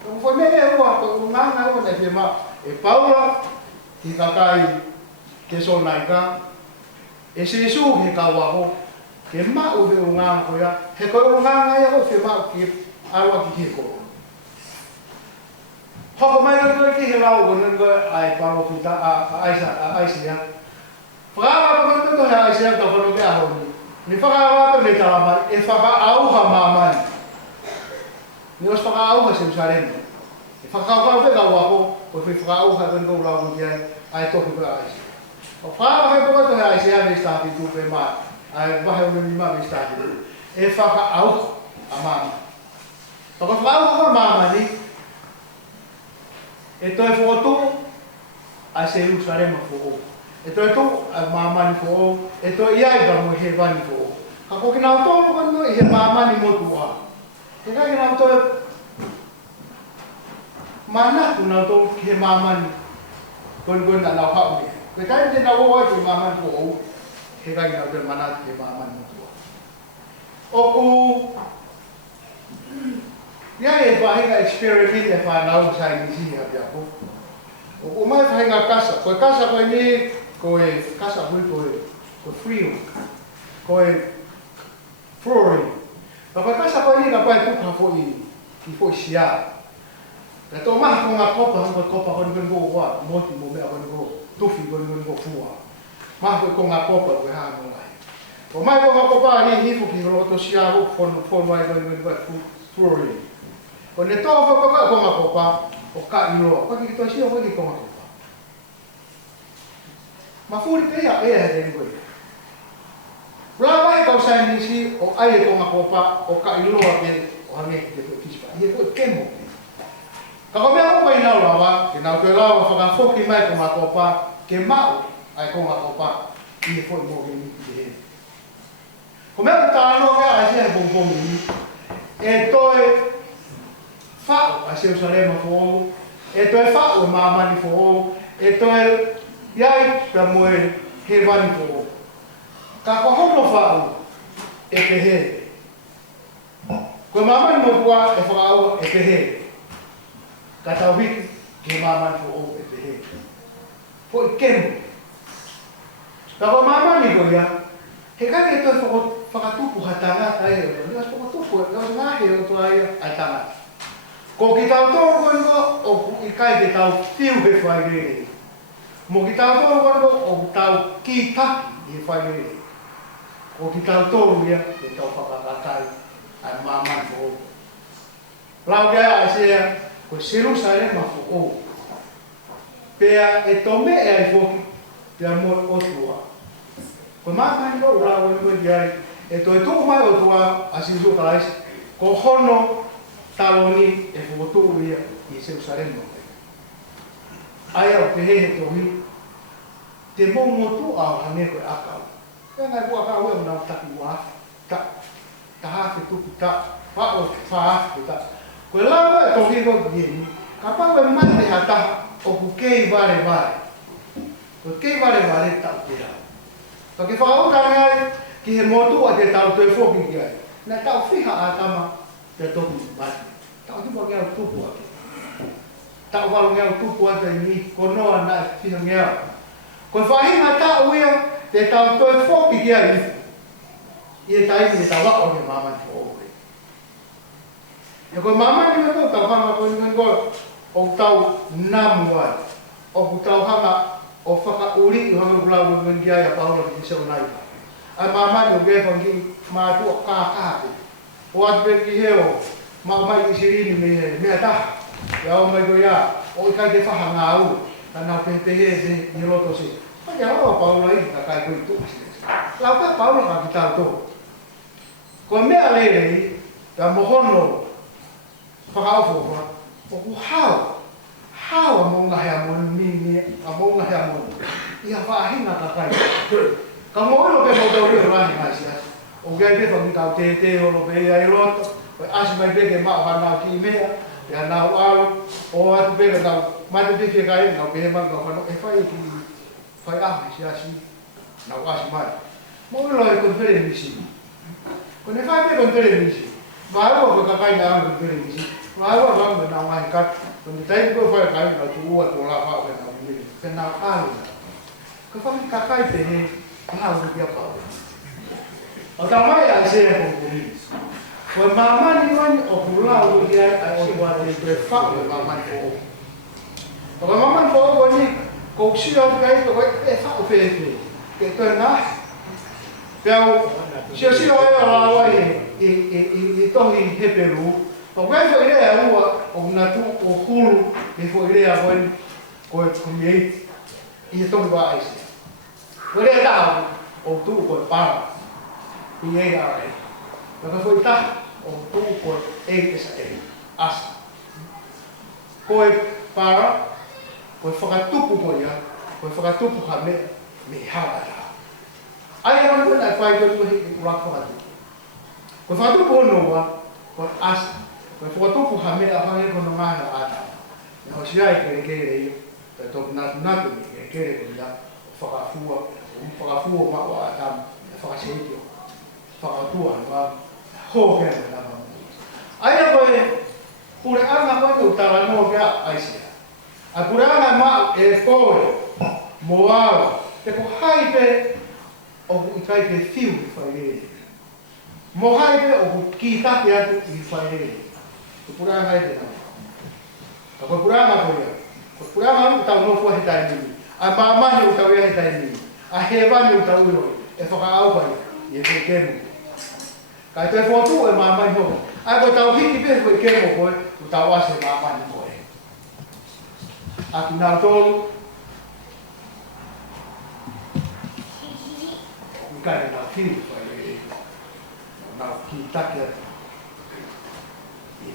O fo me e o ko nganga o ne te ma e Paula ki kakai ke sonaika e se su he kawaho ke ma o ve unga ko ya he ko unga ya ko fe ma ki awa ki ko ho mai ko ki he la o ngo ai pa o fita a ya fra ba ko to ya ya ka ko ke a ho ni fa ba to le ta ma e fa ba au ha mama ni os fa au ha se usarem e fa ka ve ka wa ko foi frau ha ben go rawo dia ai to ko ai o fa ha ko to ai se ave sta tu pe ma ai va ha un ma sta e fa ka au a mama to ko frau ko mama ni e to e foto a se usaremo fo e to a mama ni fo e to ia ga mo he va ni fo ka ko kina to ko no e mama ni mo tu ha e ka kina to mana kuna to ke mama kon na la ha ni ke kai de na wo ke mama ko ke ga na to mana ke mama ni to o ku ya e ba ga experiment e fa na o sai ni si ha ko o ku mai fa ga casa ko ni ko e casa ko frio ko e flooring pa casa ko ni ga pa tu ka fo sia la to ma ko nga kopa ko ngo wa mo ti mo me a ngo tu fi ngo fuwa ma ko nga kopa ko ha mo mai o mai ko nga kopa ni hi fu ki ro to sia ro fon mai ngo flooring ko ne to ko nga kopa o ka iro ko ki to sia ko ki ko nga kopa ma fu ri pe ya de ngo ra vai ko sa ni si o ai ko nga kopa o ka iro a pe o ha ne ke to kispa ye ko kemo Kako mea ko mai nau lawa, ke nau te lawa whakafoki mai ko ngā kopa, ke mau ai ko ngā kopa, I he fo I mō ni I he. Ko mea ko tāno mea ai se he bongbongi ni, e toi whao a Jerusalema fo ou, e toi whao e mamani fo ou, e toi iai pia moe he wani fo ou. Ka ko hono whao e pehe. Ko mamani mo tua e whao e pehe. Kata wiki ke mama fo o e pehe. Fo I kemo. Ka ko mama ni ko ya. He ka ke to fo whakatupu hatanga ai o. Ni as whakatupu e o ngahe o to ai ai tanga. Ko ki tau tō ko o I kai ke tau fiu he whai rere. Mo ki tau tō ko o tau ki taki he whai rere. Ko ki tau tō ia ke tau whakakakai ai mama fo lau ke a se ko Jerusalem fo pea e tome e ai foki pe amor o tua ko mama no ura o ko dia e to mai o tua asi so kais ko hono taloni e fo tu ia i Jerusalem ai o pe he to hi te mo tu a hane ko akau e ngai ko akau e na ta wa ta ha te tu ta pa o fa ta ko la to hi ko ni kapa we man te hata o ku kei vale o kei vale ta te ra to ke fa o ka ngai ki he mo tu a te tau te fo ki ai na tau fiha a tama te to ba tau tu ba ngai tu po tau va ngai tu po te ni ko no na fiha ngai ko fa hi na ta uia te tau to fo ki ai e tai ni ta wa o ke mama fo e ko mama ni ko tau ha ma ko ni ko o tau namua o tau hama o whaka uri i hanga ulau o ngia ia paula ki se unai ai mama ni o ge fangi ma tu o ka o at be ki heo ma mai ki sirini me ta ya o mai go ya o ka ke fa hanga au na pe pe he ni loto si pa ya o paula i ka kai ko tu la ka paula ka ki tau to ko me ale ni ta mohono whaka o o ku hao mo nga hea mo ni a mo nga hea mo ia fa hinga ka kai ka mo lo pe mo do ri ra ni mai sia o ga pe fa mi ka te o lo pe ai lo o as mai pe ke ma ha na ki me ya na o at pe ka ma te pe ka ai na pe ma ka fa no e fa ki fa a sia si na wa si mai mo lo e ko pe mi si ko ne fa pe ko pe mi si va o ka kai na ko pe mi si va o va na mai ka Quando tem que vai cair na tua lá vai na minha que na água que faz que cai tem na água que apa o tamanho é assim com isso foi mamãe não o pular o que é a sua de prefá o mamãe foi o mamãe foi o que coxi o que é o prefá o feito que tu na então se assim olha lá e tô em Peru o que foi ele é o natu o hulu e foi ele a foi com ele e então vai isso foi ele tá o tu com para e ele aí mas foi tá o tu com ele essa ele as foi para foi focar tupo com ele foi focar tupo com me haba aí eu não vai fazer o rock focar foi focar tupo no foi as Ko foto ha me a hange ko nga na ata. Na o sia ke re te to na ni ke ko ya fa fu ma wa ta fa se ki fa tu ma ho ke na ma. Ai ko pure anga ko tu ta no ke ai sia. A pure anga ma e ko moa te ko hai pe o i kai pe fiu fa re. Mo hai pe o ki ta ke atu i fa re. Puranga ai te ko puranga ko ia ko puranga ta no fo hita ni a mama ni ta ia hita ni a heva ni ta uro e fo ka au vai e ko kemu ka te fo tu e mama ni ho a ko ta hi ki pe ko kemu ko tu ta wa se mama ni ko e a ki na to ni ka ni na fi ko e na ki ta ke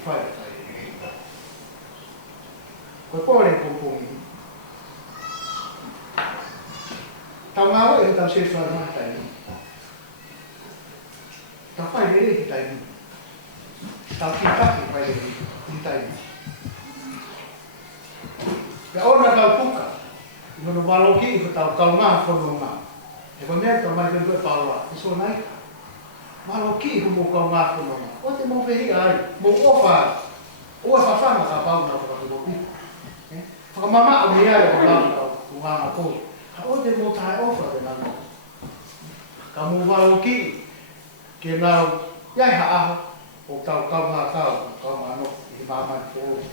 fai ko pore ko tau ngau e tau se fa na tai tau fai le ki tai tau ki ta ki fai le ki tai ya ona tau puka no valo ki ko tau tau nga fo no nga e ko me tau mai ko paula so nai malo ki ko mo ka nga fo no o te mo vehi ai mo ofa o fa fa na ka pa na ko ko pi fa mama o ia o nga ko o te mo tai ofa de na ka mo va ki ke na ya ha o tau ka ma no i mama ko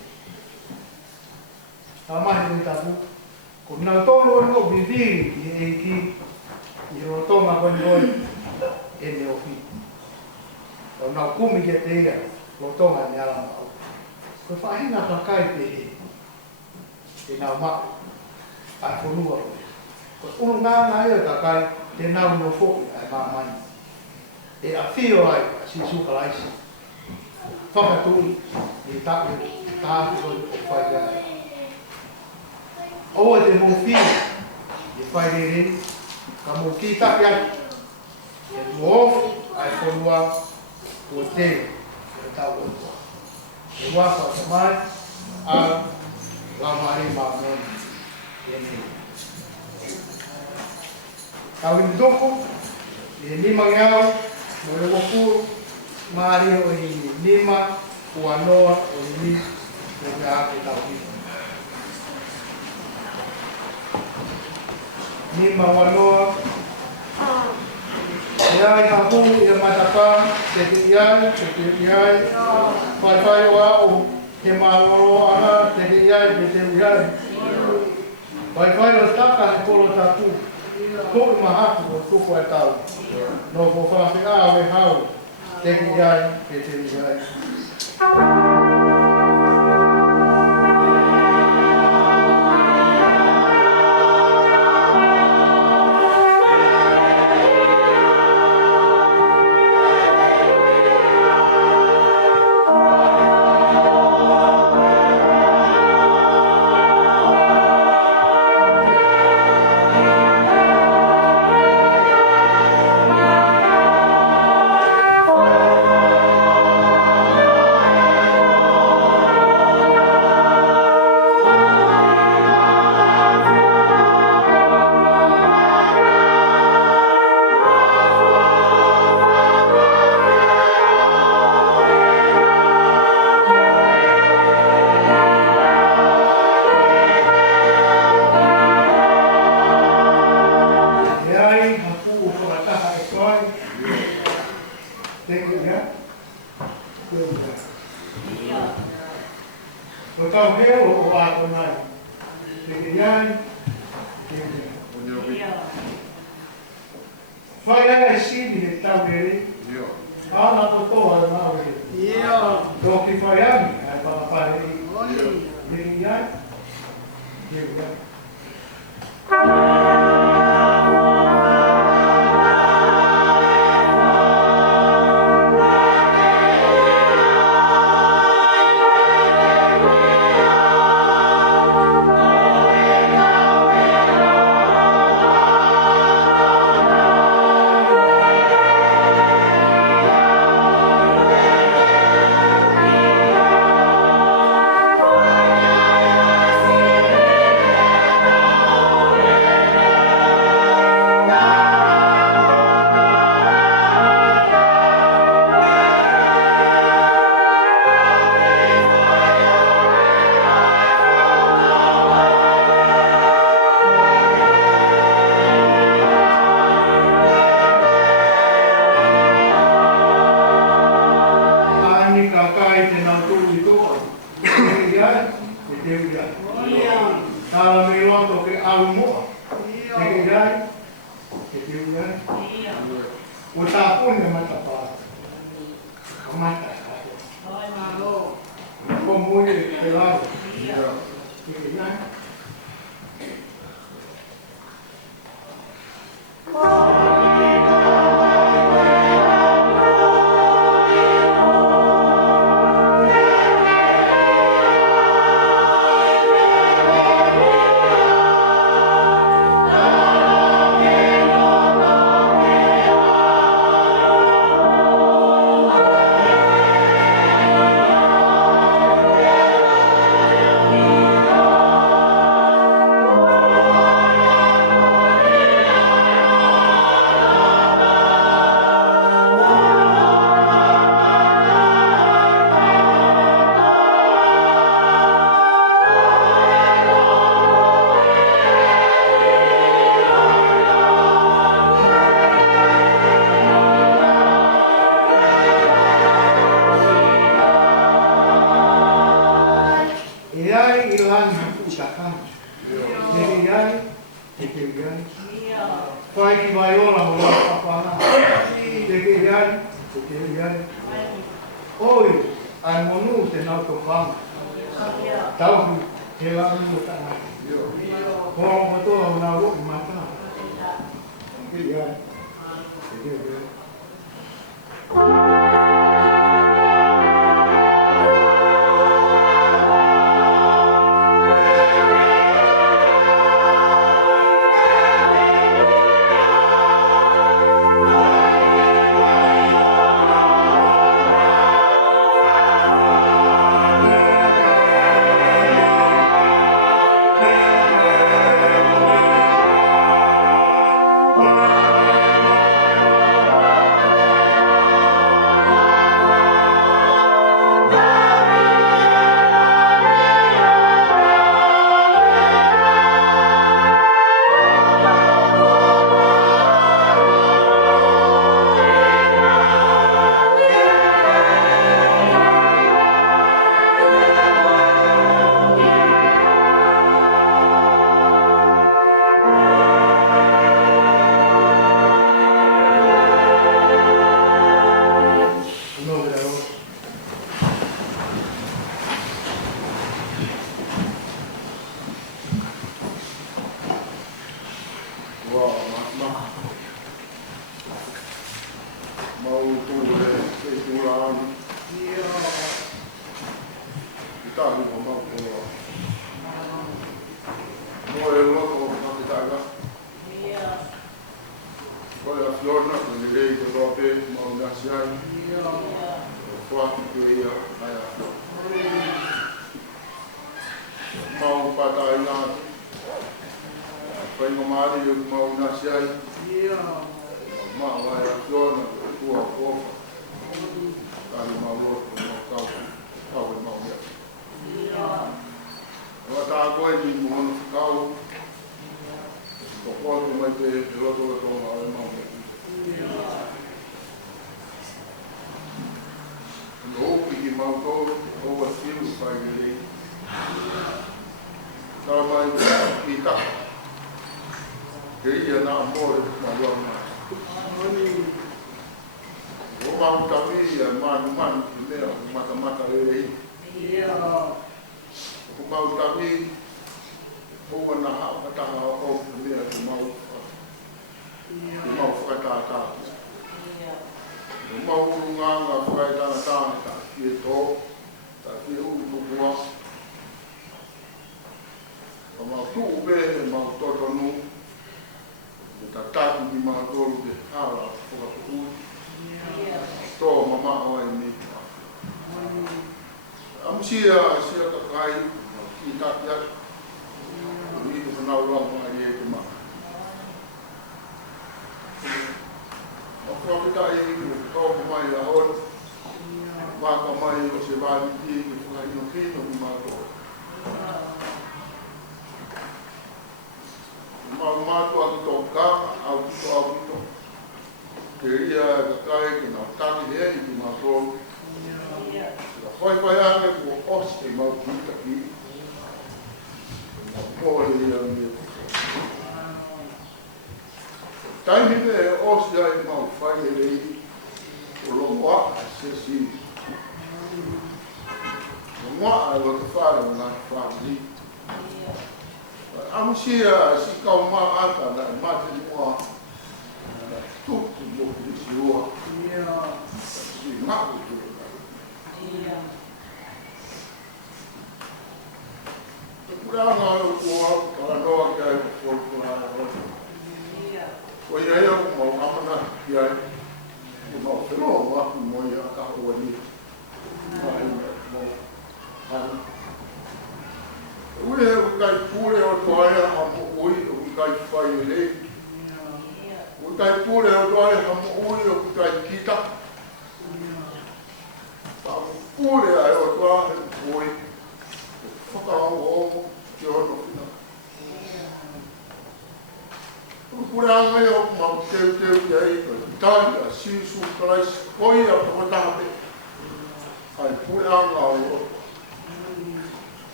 ama ni ta bu ko na to lo no vivi ki i ro to ma ko ni e ne o fi o nau kumi ke te ia, o tonga ni ala mau. Ko whahinga ka kai te he, te nau mak, ai whonua o. Ko unu ngā ia ka kai, te nau no whoki ai mamani. E a whio ai, si sukalaisi. Whakatui, i tapu, tāpu o whai ai. Oa te mō whio, i whai rere, ka mō ki tapu ai. E tu ofu, ai whonua, o te, e tau o tua. E waka o te mai, a la mai ma moni, e ne. Tau i toko, e nima ngau, mo le wapu, maari o i nima, ua noa o i ni, o ngā te tau i. Nima ua noa, e ai hapu i a mataka, te te iai, whai o au, he maoro ana, te te iai, te iai. Whai o taka he kolo taku, kōi mahaku o tuku e tau. No ko whawhi awe hau, te iai, te iai. Vai que vai ora, ora, papá. Te que oi, ai monu te nau to whanga. Tau he la unu tana. Ko o to o na ro mata. Ki ya.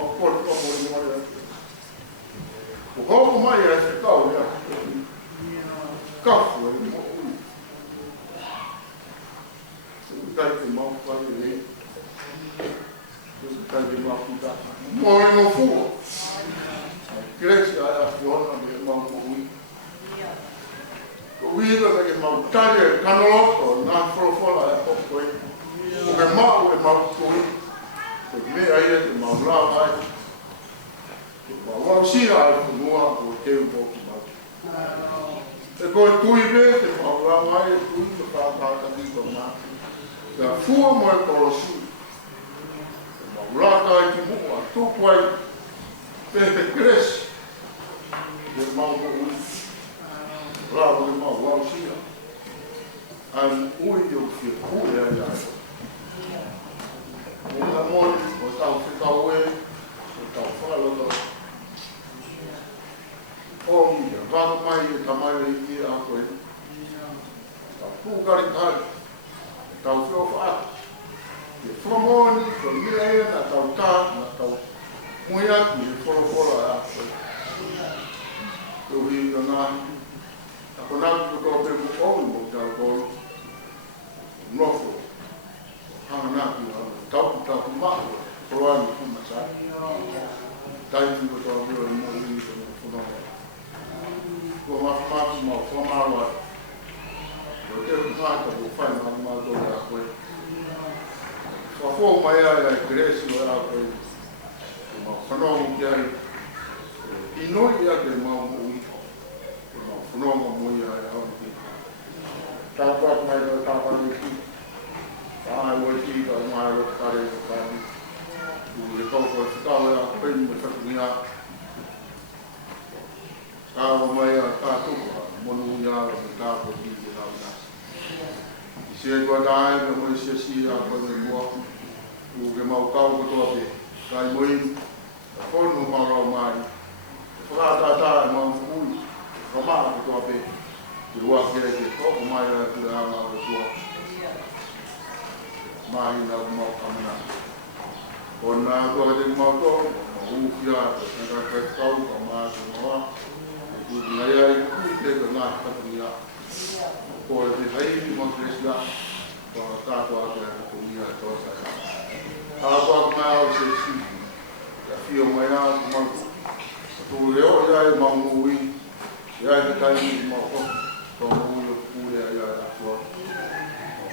o por o mo o ho mai e se kau ya kafu e mo tai te mau pa le tai te mau puta mo no fu crece a fiona me mau ui ui que mau tare canoloto na frofola e poi o que mau e mau ui me aí te mau lá ai mau sia ai mua o te un pouco mais e ko tui be te mau lá ai tui te pa pa ka di ko na da fua mo e kolosu mau lá ai te mua tu kwai te cresce de mau ui bravo de mau wow sia an ui eu que ui ai ai o amor o tau fica e o tau fala do o mi va mai e tamai e a ko e ta pugari kai tau fio fa e fomoni ko mi e na tau ta na tau muia ki folo folo a ko o vi na a kona ko pe ko o mo ta ko nofo hana ki tau tau ma proa ni kuma sa dai tu ko to vi mo ni ko no ko ma ko ma wa ko te ma ko fa ma ma do ya ko fo mai a gresi ora ko ma kono mo ki ai ino ia ke ma mo ma kono mo ia ya o ki ta pa mai do ta pa ni ki ta wo ki ka ma ro ta re ka ni u le to ko ta ya ko ni mo ta ni a ta mai a ta tu mo nu ya ro ta ko ki na na se ko dai mo se si a ko mo o que mau kau ko tope kai moi ko no mau mai fa ta mau fui ko ma ko tope ki wa ke ko mai ra tu ra ma ko to mai na mau kamana ko na ko de mau to u fia ka ka kau ko ma ko ma ku na ya ku te ko na ka tu ya ko de hai mo kresla ko ta to a ko ya to sa agora mais o se a fio mai a uma tu leo ya e mamui ya e kai ni mo ko to mo yo pure ya a tua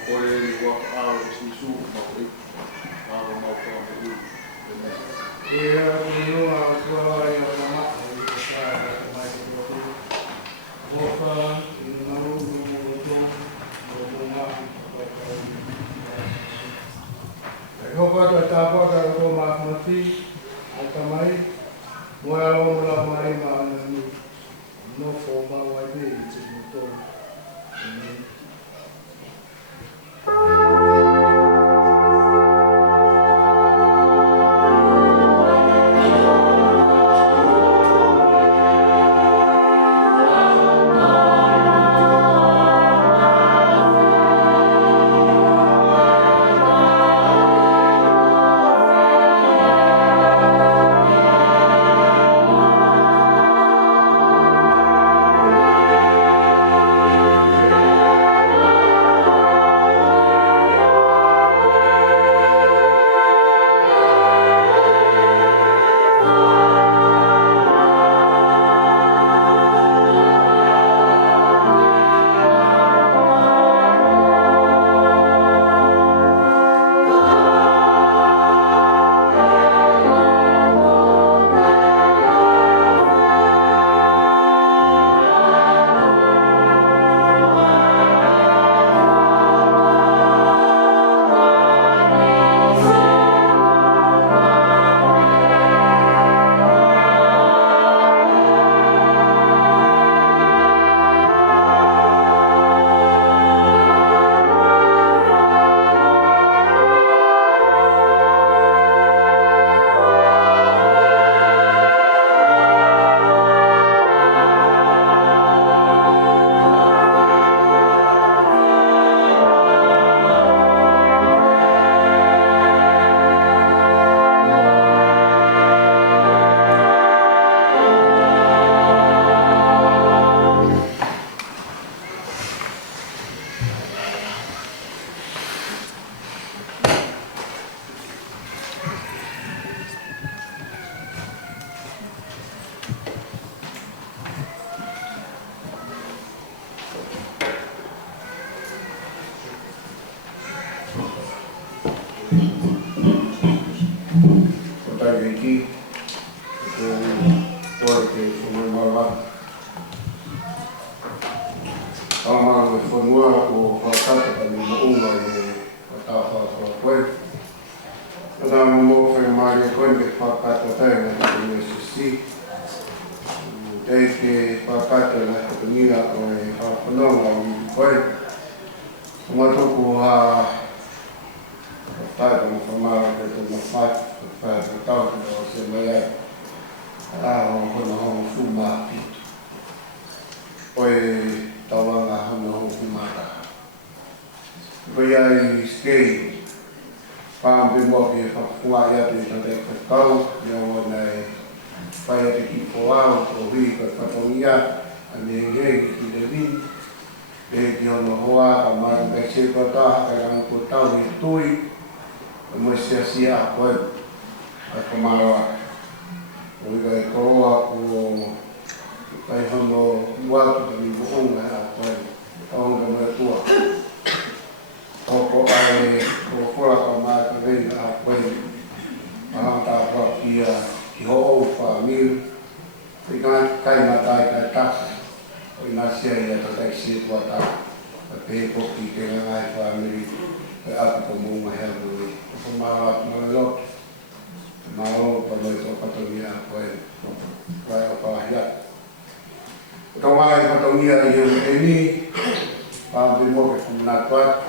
o le ni wa a o si su mo ri a mo ko mo e a no a tua ya na ma o sa mai ko o fa ni na ro mo to mo ma Hopa ta tapa ta ko ma mati atamai moa o la mai ma no fo ba wa de ti to Kotai iki porque como malva ama me formua o fatata para mi uma e fatata para pues nada mo fe mari con que fatata tem na sisi dei que fatata na comida o e fatata no pues uma toco a fatata no formar que no fat fatata no se me hono fuma pito. Poi tawanga hono fumata. Poi ai skei pampe mo ke fa ya te te kau yo nei pai te ki poa o vi ko patongia ane nge ki de vi e ki ono hoa ka mai me se ko ta ka ran ko tau ni tui mo se sia ko a komara o i koroa o kai hono watu ni boonga a koe taonga mai tua o ai o fora ka mai ka vei a koe a ta pa kia ki ho o fa mil i kai matai kai tas o i nasia ia ta tai si tua ta a pe po ki ke ngai fa mil e a ko mo ma he no o ma lo mau pada itu patongia koe koe apa ya kau mai patongia yang ini pampi mo ke kumnatwa